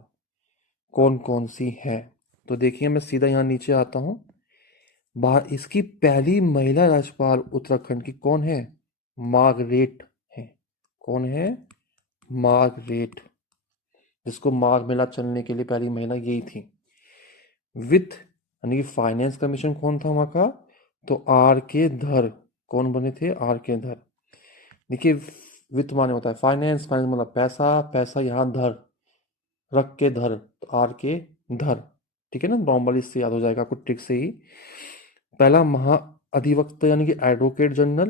कौन कौन सी है? तो देखिए मैं सीधा यहाँ नीचे आता हूँ। बाहर इसकी पहली महिला राज्यपाल उत्तराखंड की कौन है? मार्गरेट है। कौन है? मार्गरेट, जिसको माघ मेला चलने के लिए पहली महिला यही थी। वित्त यानी कि फाइनेंस कमीशन कौन था वहाँ का? तो आर के धर। कौन बने थे? आर के धर। देखिए वित्त माने होता है फाइनेंस, फाइनेंस मतलब पैसा, पैसा यहाँ धर, रख के धर, तो आर के धर। ठीक है ना, नॉर्मली इससे याद हो जाएगा आपको ट्रिक से ही। पहला महाअधिवक्ता यानी कि एडवोकेट जनरल।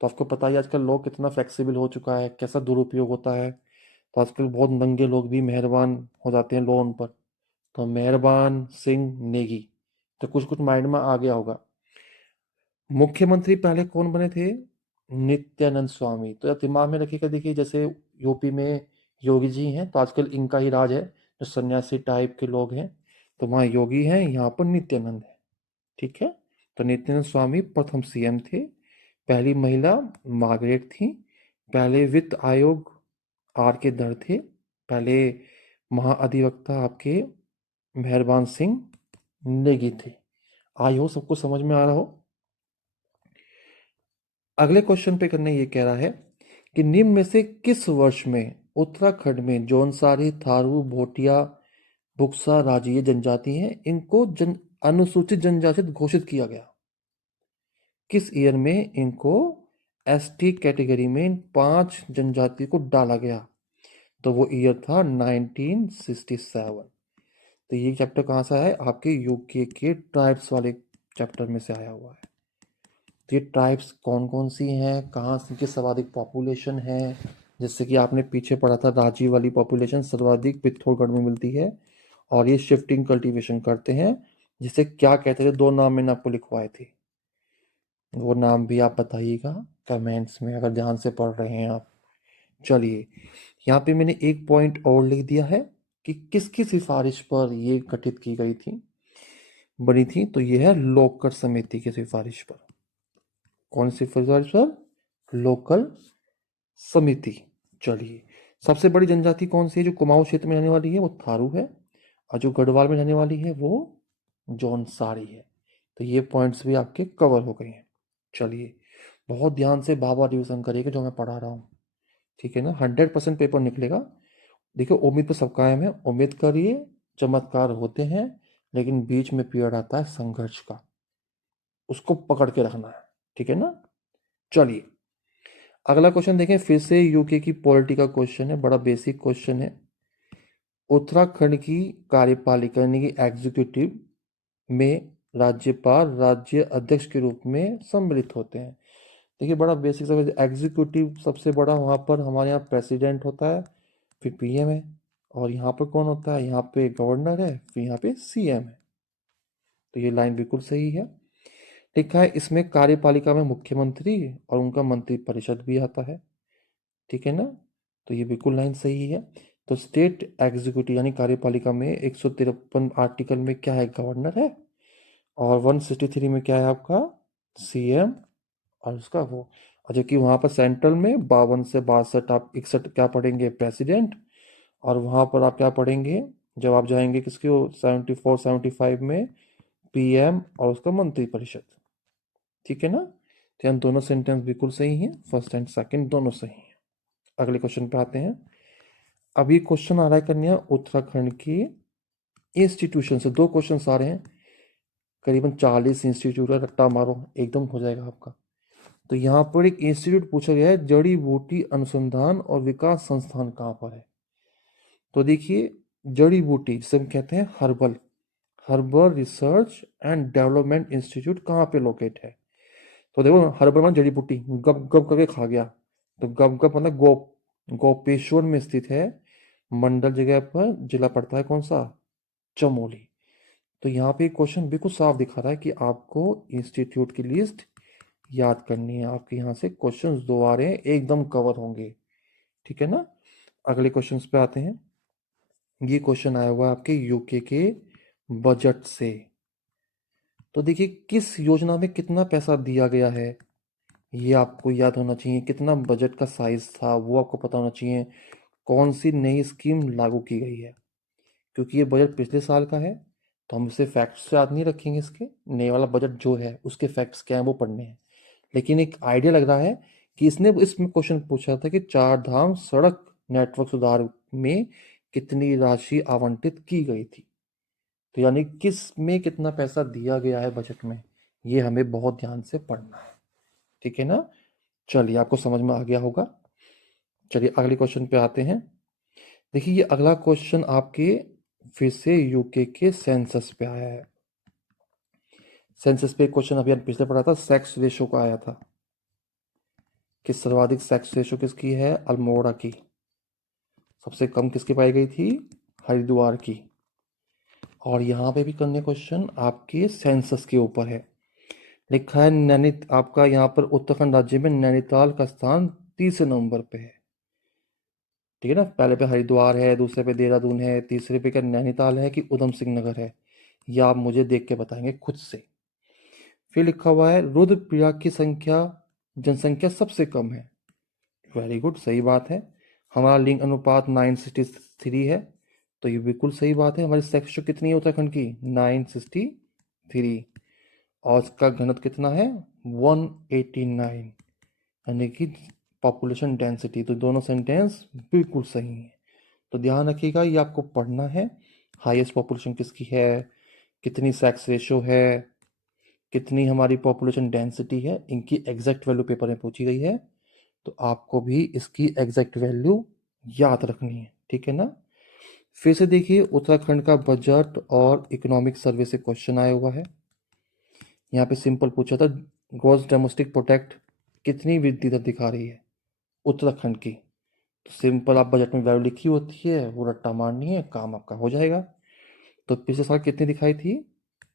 तो आपको पता ही आजकल लॉ कितना फ्लेक्सिबल हो चुका है, कैसा दुरुपयोग होता है। तो आजकल बहुत नंगे लोग भी मेहरबान हो जाते हैं लोन पर। तो मेहरबान सिंह नेगी, तो कुछ कुछ माइंड में आ गया होगा। मुख्यमंत्री पहले कौन बने थे? नित्यानंद स्वामी। तो आप दिमाग में रखिएगा, देखिए जैसे यूपी में योगी जी हैं तो आजकल इनका ही राज है, जो सन्यासी टाइप के लोग हैं। तो वहाँ योगी हैं, यहाँ पर नित्यानंद है। ठीक है, तो नित्यानंद स्वामी प्रथम सीएम थे। पहली महिला मार्गरेट थी। पहले वित्त आयोग आर के धर थे। पहले महाअधिवक्ता आपके मेहरबान सिंह नेगी थे। आई हो सबको समझ में आ रहा हो। अगले क्वेश्चन पे करने ये कह रहा है कि निम्न में से किस वर्ष में उत्तराखंड में जौनसारी, थारू, भोटिया, बुक्सा, राजी ये जनजाति हैं, इनको अनुसूचित जनजाति घोषित किया गया? किस ईयर में इनको एसटी कैटेगरी में इन 5 जनजाति को डाला गया? तो वो ईयर था 1967। तो ये चैप्टर कहाँ से आया है? आपके यूके के ट्राइब्स वाले चैप्टर में से आया हुआ है। तो ये ट्राइब्स कौन कौन सी हैं, कहाँ से इनकी सर्वाधिक पॉपुलेशन है, जैसे कि आपने पीछे पढ़ा था रांची वाली पॉपुलेशन सर्वाधिक पिथौरागढ़ में मिलती है, और ये शिफ्टिंग कल्टीवेशन करते हैं, जिसे क्या कहते थे? 2 नाम मैंने आपको लिखवाए थे, वो नाम भी आप बताइएगा कमेंट्स में अगर ध्यान से पढ़ रहे हैं आप। चलिए, यहाँ पे मैंने एक पॉइंट और लिख दिया है कि किसकी सिफारिश पर ये गठित की गई थी, बनी थी, तो ये है लोकल समिति की सिफारिश पर। कौन सी सिफारिश पर? लोकल समिति। चलिए, सबसे बड़ी जनजाति कौन सी है जो कुमाऊं क्षेत्र में रहने वाली है? वो थारू है, और जो गढ़वाल में रहने वाली है वो जौनसारी है। तो ये पॉइंट्स भी आपके कवर हो गए हैं। चलिए, बहुत ध्यान से बाबा रिवीजन करिएगा जो मैं पढ़ा रहा हूँ, ठीक है ना? 100% पेपर निकलेगा। देखिए, उम्मीद तो सब कायम है, उम्मीद करिए, चमत्कार होते हैं, लेकिन बीच में पीरियड आता है संघर्ष का, उसको पकड़ के रखना है, ठीक है ना? चलिए, अगला क्वेश्चन देखें, फिर से यूके की पॉलिटी का क्वेश्चन है, बड़ा बेसिक क्वेश्चन है। उत्तराखंड की कार्यपालिका यानी कि एग्जीक्यूटिव में राज्यपाल राज्य अध्यक्ष के रूप में सम्मिलित होते हैं। देखिए, बड़ा बेसिक समझ, एग्जीक्यूटिव सबसे बड़ा वहाँ पर हमारे यहाँ प्रेसिडेंट होता है, फिर पीएम है, और यहाँ पर कौन होता है? यहाँ पे गवर्नर है, फिर यहाँ पे सीएम है। तो ये लाइन बिल्कुल सही है। लिखा है इसमें कार्यपालिका में मुख्यमंत्री और उनका मंत्री परिषद भी आता है, ठीक है ना? तो ये बिल्कुल लाइन सही है। तो स्टेट एग्जीक्यूटिव यानी कार्यपालिका में 153 आर्टिकल में क्या है? गवर्नर है, और 163 में क्या है आपका? सीएम, और उसका वो, और जबकि वहाँ पर सेंट्रल में 52 से 62 आप 61 क्या पढ़ेंगे? प्रेसिडेंट, और वहाँ पर आप क्या पढ़ेंगे जब आप जाएंगे किसकी? 74 75 में पीएम और उसका मंत्री परिषद, ठीक है ना? तो यहाँ दोनों सेंटेंस बिल्कुल सही हैं, फर्स्ट एंड सेकंड दोनों सही हैं। अगले क्वेश्चन पे आते हैं। अब ये क्वेश्चन आ रहा है कन्या उत्तराखंड की इंस्टीट्यूशन से, 2 क्वेश्चन आ रहे हैं, करीबन 40 इंस्टीट्यूट है, रट्टा मारो एकदम हो जाएगा आपका। तो यहाँ पर एक इंस्टीट्यूट पूछा गया है, जड़ी बूटी अनुसंधान और विकास संस्थान कहाँ पर है? तो देखिए, जड़ी बूटी जिसे हम कहते हैं herbal, herbal research and development institute कहाँ पे लोकेट है? तो देखो, हर्बल मतलब जड़ी बूटी, गप गप करके खा गया, तो गप गप मतलब गोपेश्वर में स्थित है, मंडल जगह पर, जिला पड़ता है कौन सा? चमोली। तो यहाँ पे क्वेश्चन बिल्कुल साफ दिखा रहा है कि आपको इंस्टीट्यूट की लिस्ट याद करनी है। आपके यहाँ से क्वेश्चंस 2 आ रहे हैं, एकदम कवर होंगे, ठीक है ना? अगले क्वेश्चंस पे आते हैं। ये क्वेश्चन आया हुआ है आपके यूके के बजट से। तो देखिए, किस योजना में कितना पैसा दिया गया है ये आपको याद होना चाहिए, कितना बजट का साइज था वो आपको पता होना चाहिए, कौन सी नई स्कीम लागू की गई है। क्योंकि ये बजट पिछले साल का है, तो हम इसे फैक्ट्स याद नहीं रखेंगे, इसके नए वाला बजट जो है उसके फैक्ट्स क्या है वो पढ़ने हैं। लेकिन एक आइडिया लग रहा है कि इसने इसमें क्वेश्चन पूछा था कि 4 धाम सड़क नेटवर्क सुधार में कितनी राशि आवंटित की गई थी। तो यानी किस में कितना पैसा दिया गया है बजट में, ये हमें बहुत ध्यान से पढ़ना है, ठीक है ना? चलिए, आपको समझ में आ गया होगा। चलिए, अगले क्वेश्चन पे आते हैं। देखिए, ये अगला क्वेश्चन आपके फिर से यूके के सेंसस पे आया है। सेंसस पे क्वेश्चन अभी पिछले पढ़ा था, सेक्स रेशो का आया था कि सर्वाधिक सेक्स रेशो किसकी है? अल्मोड़ा की। सबसे कम किसकी पाई गई थी? हरिद्वार की। और यहाँ पे भी करने क्वेश्चन आपके सेंसस के ऊपर है। लिखा है आपका यहाँ पर उत्तराखंड राज्य में नैनीताल का स्थान 30 नंबर पे है, ठीक है ना? पहले पे हरिद्वार है, दूसरे पे देहरादून है, तीसरे पे क्या नैनीताल है कि उधम सिंह नगर है? ये आप मुझे देख के बताएंगे खुद से। फिर लिखा हुआ है रुद्रप्रयाग की संख्या, जनसंख्या सबसे कम है। वेरी गुड, सही बात है। हमारा लिंग अनुपात 963 है, तो ये बिल्कुल सही बात है। हमारी सेक्स रेशियो कितनी है उत्तराखंड की? 963। और उसका घनत्व कितना है? 189, यानी कि पॉपुलेशन डेंसिटी। तो दोनों सेंटेंस बिल्कुल सही है। तो ध्यान रखिएगा, ये आपको पढ़ना है। हाईएस्ट पॉपुलेशन किसकी है, कितनी सेक्स रेशो है, कितनी हमारी पॉपुलेशन डेंसिटी है, इनकी एग्जैक्ट वैल्यू पेपर में पूछी गई है, तो आपको भी इसकी एग्जैक्ट वैल्यू याद रखनी है, ठीक है ना। फिर से देखिए उत्तराखंड का बजट और इकोनॉमिक सर्वे से क्वेश्चन आया हुआ है। यहाँ पे सिंपल पूछा था ग्रॉस डोमेस्टिक प्रोडक्ट कितनी वृद्धि दर दिखा रही है उत्तराखंड की। तो सिंपल आप बजट में वैल्यू लिखी होती है, वो रट्टा मारनी है, काम आपका हो जाएगा। तो पिछले साल कितनी दिखाई थी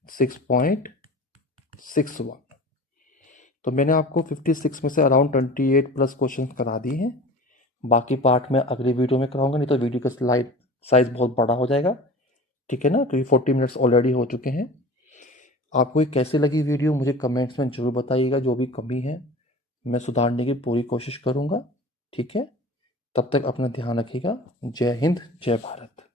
6.61। तो मैंने आपको 56 में से अराउंड 28 प्लस क्वेश्चन करा दिए हैं। बाकी पार्ट में अगली वीडियो में कराऊंगा, नहीं तो वीडियो का स्लाइड साइज बहुत बड़ा हो जाएगा, ठीक है ना, क्योंकि 40 मिनट्स ऑलरेडी हो चुके हैं। आपको ये कैसी लगी वीडियो मुझे कमेंट्स में ज़रूर बताइएगा, जो भी कमी है मैं सुधारने की पूरी कोशिश करूँगा, ठीक है। तब तक अपना ध्यान रखिएगा। जय हिंद, जय भारत।